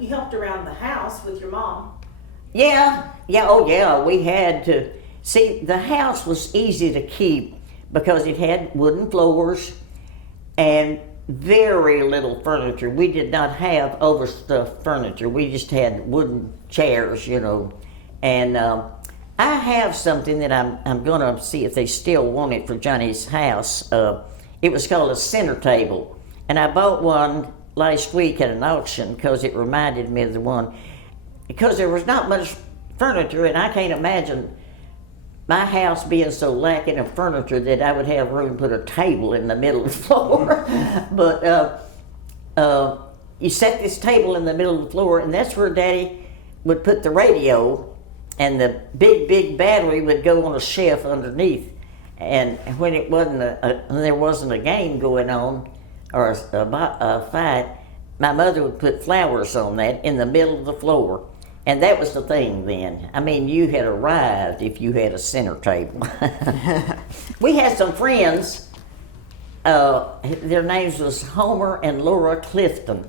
You helped around the house with your mom. Oh yeah, we had to. See, the house was easy to keep because it had wooden floors and very little furniture. We did not have overstuffed furniture. We just had wooden chairs, And I have something that I'm going to see if they still want it for Johnny's house. It was called a center table. And I bought one last week at an auction because it reminded me of the one. Because there was not much furniture, and I can't imagine my house being so lacking of furniture that I would have room to put a table in the middle of the floor. But you set this table in the middle of the floor, and that's where Daddy would put the radio, and the big battery would go on a shelf underneath. And when it wasn't there wasn't a game going on or a fight, my mother would put flowers on that in the middle of the floor. And that was the thing then. I mean, you had arrived if you had a center table. We had some friends. Their names was Homer and Laura Clifton.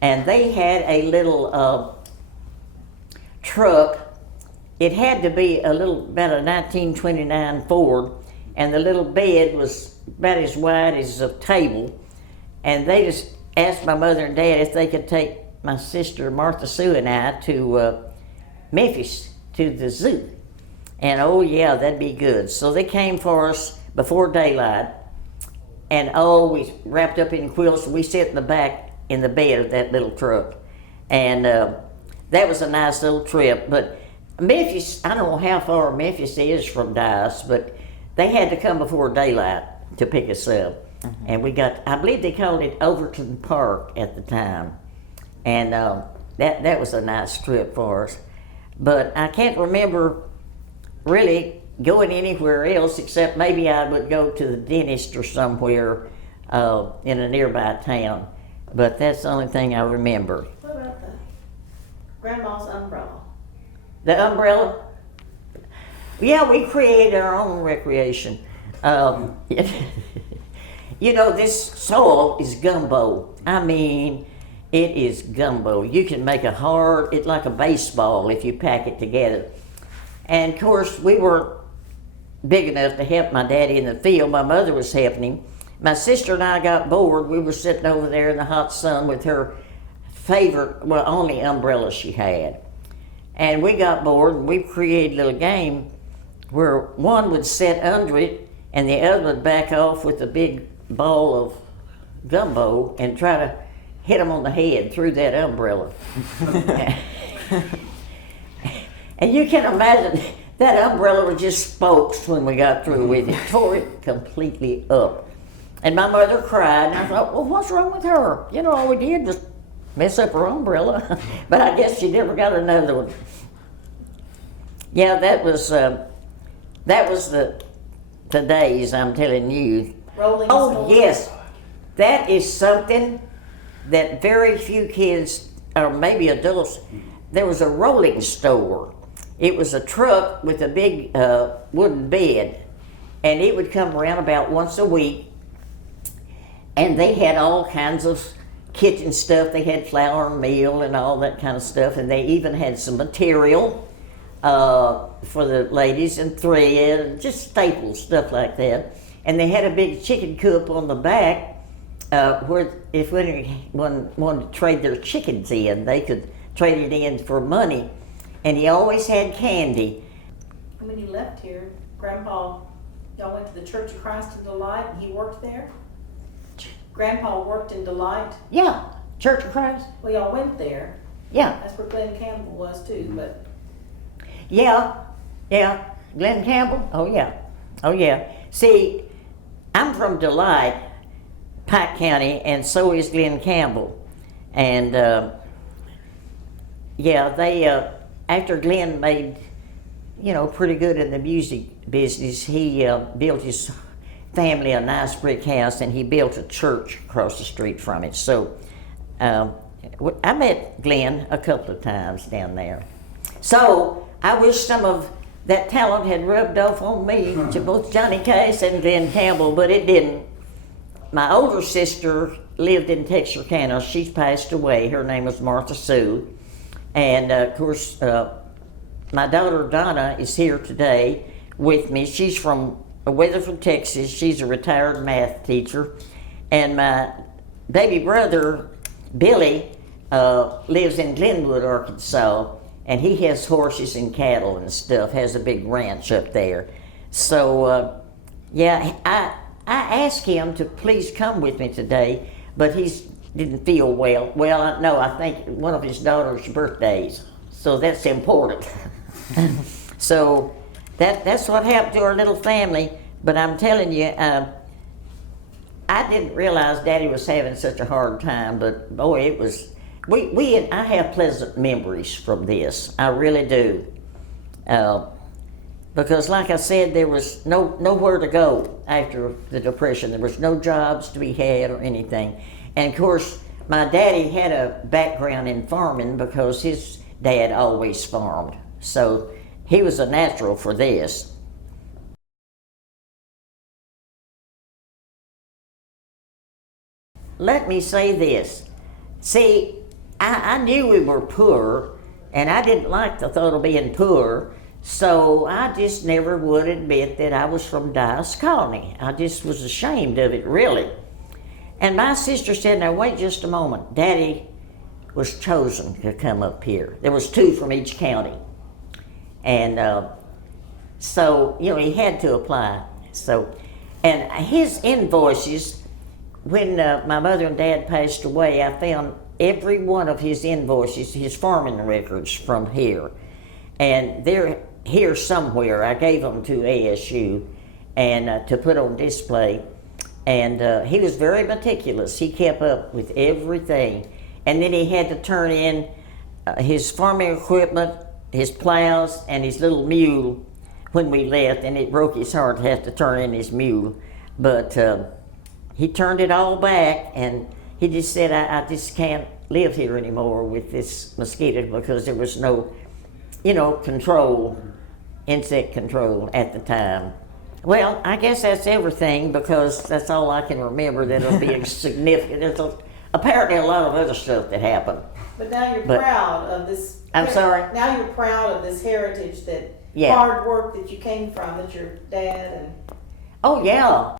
And they had a little truck. It had to be about a 1929 Ford. And the little bed was about as wide as a table. And they just asked my mother and dad if they could take my sister Martha Sue and I to Memphis to the zoo. And oh yeah, that'd be good. So they came for us before daylight, and we wrapped up in quilts, and we sat in the back in the bed of that little truck. And that was a nice little trip. But Memphis, I don't know how far Memphis is from Dallas, but they had to come before daylight to pick us up. Mm-hmm. And we got, I believe they called it Overton Park at the time. And that was a nice trip for us. But I can't remember really going anywhere else except maybe I would go to the dentist or somewhere in a nearby town. But that's the only thing I remember. What about the grandma's umbrella? The umbrella? Yeah, we created our own recreation. This soil is gumbo. I mean, it is gumbo. You can make it's like a baseball if you pack it together. And of course, we weren't big enough to help my daddy in the field. My mother was helping him. My sister and I got bored. We were sitting over there in the hot sun with her only umbrella she had. And we got bored, and we created a little game where one would sit under it and the other would back off with a big ball of gumbo and try to hit them on the head through that umbrella. And you can imagine that umbrella was just spokes when we got through with it, tore it completely up. And my mother cried, and I thought, well, what's wrong with her? All we did was mess up her umbrella. But I guess she never got another one. Yeah, that was the days, I'm telling you. Rolling Oh, stone. yes. That is something that very few kids, or maybe adults, there was a rolling store. It was a truck with a big wooden bed, and it would come around about once a week, and they had all kinds of kitchen stuff. They had flour and meal and all that kind of stuff, and they even had some material for the ladies and thread and just staples, stuff like that. And they had a big chicken coop on the back where if anyone wanted to trade their chickens in, they could trade it in for money. And he always had candy. When you left here, Grandpa, y'all went to the Church of Christ in Delight, and he worked there? Grandpa worked in Delight? Yeah, Church of Christ. Well, y'all went there. Yeah. That's where Glenn Campbell was too, but... Yeah. Glenn Campbell? Oh, yeah. See, I'm from Delight, Pike County, and so is Glenn Campbell. And, they, after Glenn made, pretty good in the music business, he built his family a nice brick house, and he built a church across the street from it. So I met Glenn a couple of times down there. So I wish some of that talent had rubbed off on me, to both Johnny Case and Glenn Campbell, but it didn't. My older sister lived in Texarkana. She's passed away. Her name was Martha Sue. And of course, my daughter Donna is here today with me. She's from Weatherford, Texas. She's a retired math teacher. And my baby brother, Billy, lives in Glenwood, Arkansas. And he has horses and cattle and stuff, has a big ranch up there. So, yeah, I asked him to please come with me today, but he didn't feel well. Well, no, I think one of his daughter's birthdays, so that's important. So that's what happened to our little family. But I'm telling you, I didn't realize Daddy was having such a hard time. But boy, it was. I have pleasant memories from this. I really do. Because like I said, there was nowhere to go after the Depression. There was no jobs to be had or anything. And of course, my daddy had a background in farming because his dad always farmed. So he was a natural for this. Let me say this. See, I knew we were poor, and I didn't like the thought of being poor. So I just never would admit that I was from Dice Colony. I just was ashamed of it, really. And my sister said, now wait just a moment. Daddy was chosen to come up here. There was 2 from each county. And so, you know, he had to apply. So, and his invoices, when my mother and dad passed away, I found every one of his invoices, his farming records from here. And they're here somewhere. I gave them to ASU and to put on display. And he was very meticulous. He kept up with everything. And then he had to turn in his farming equipment, his plows, and his little mule when we left. And it broke his heart to have to turn in his mule. But he turned it all back, and he just said, I just can't live here anymore with this mosquito because there was no, you know, control, insect control at the time. Well, I guess that's everything because that's all I can remember that'll be significant. There's apparently a lot of other stuff that happened. But now you're proud of this. I'm sorry? Now you're proud of this heritage, that Yeah. hard work that you came from, that your dad and. Oh, yeah.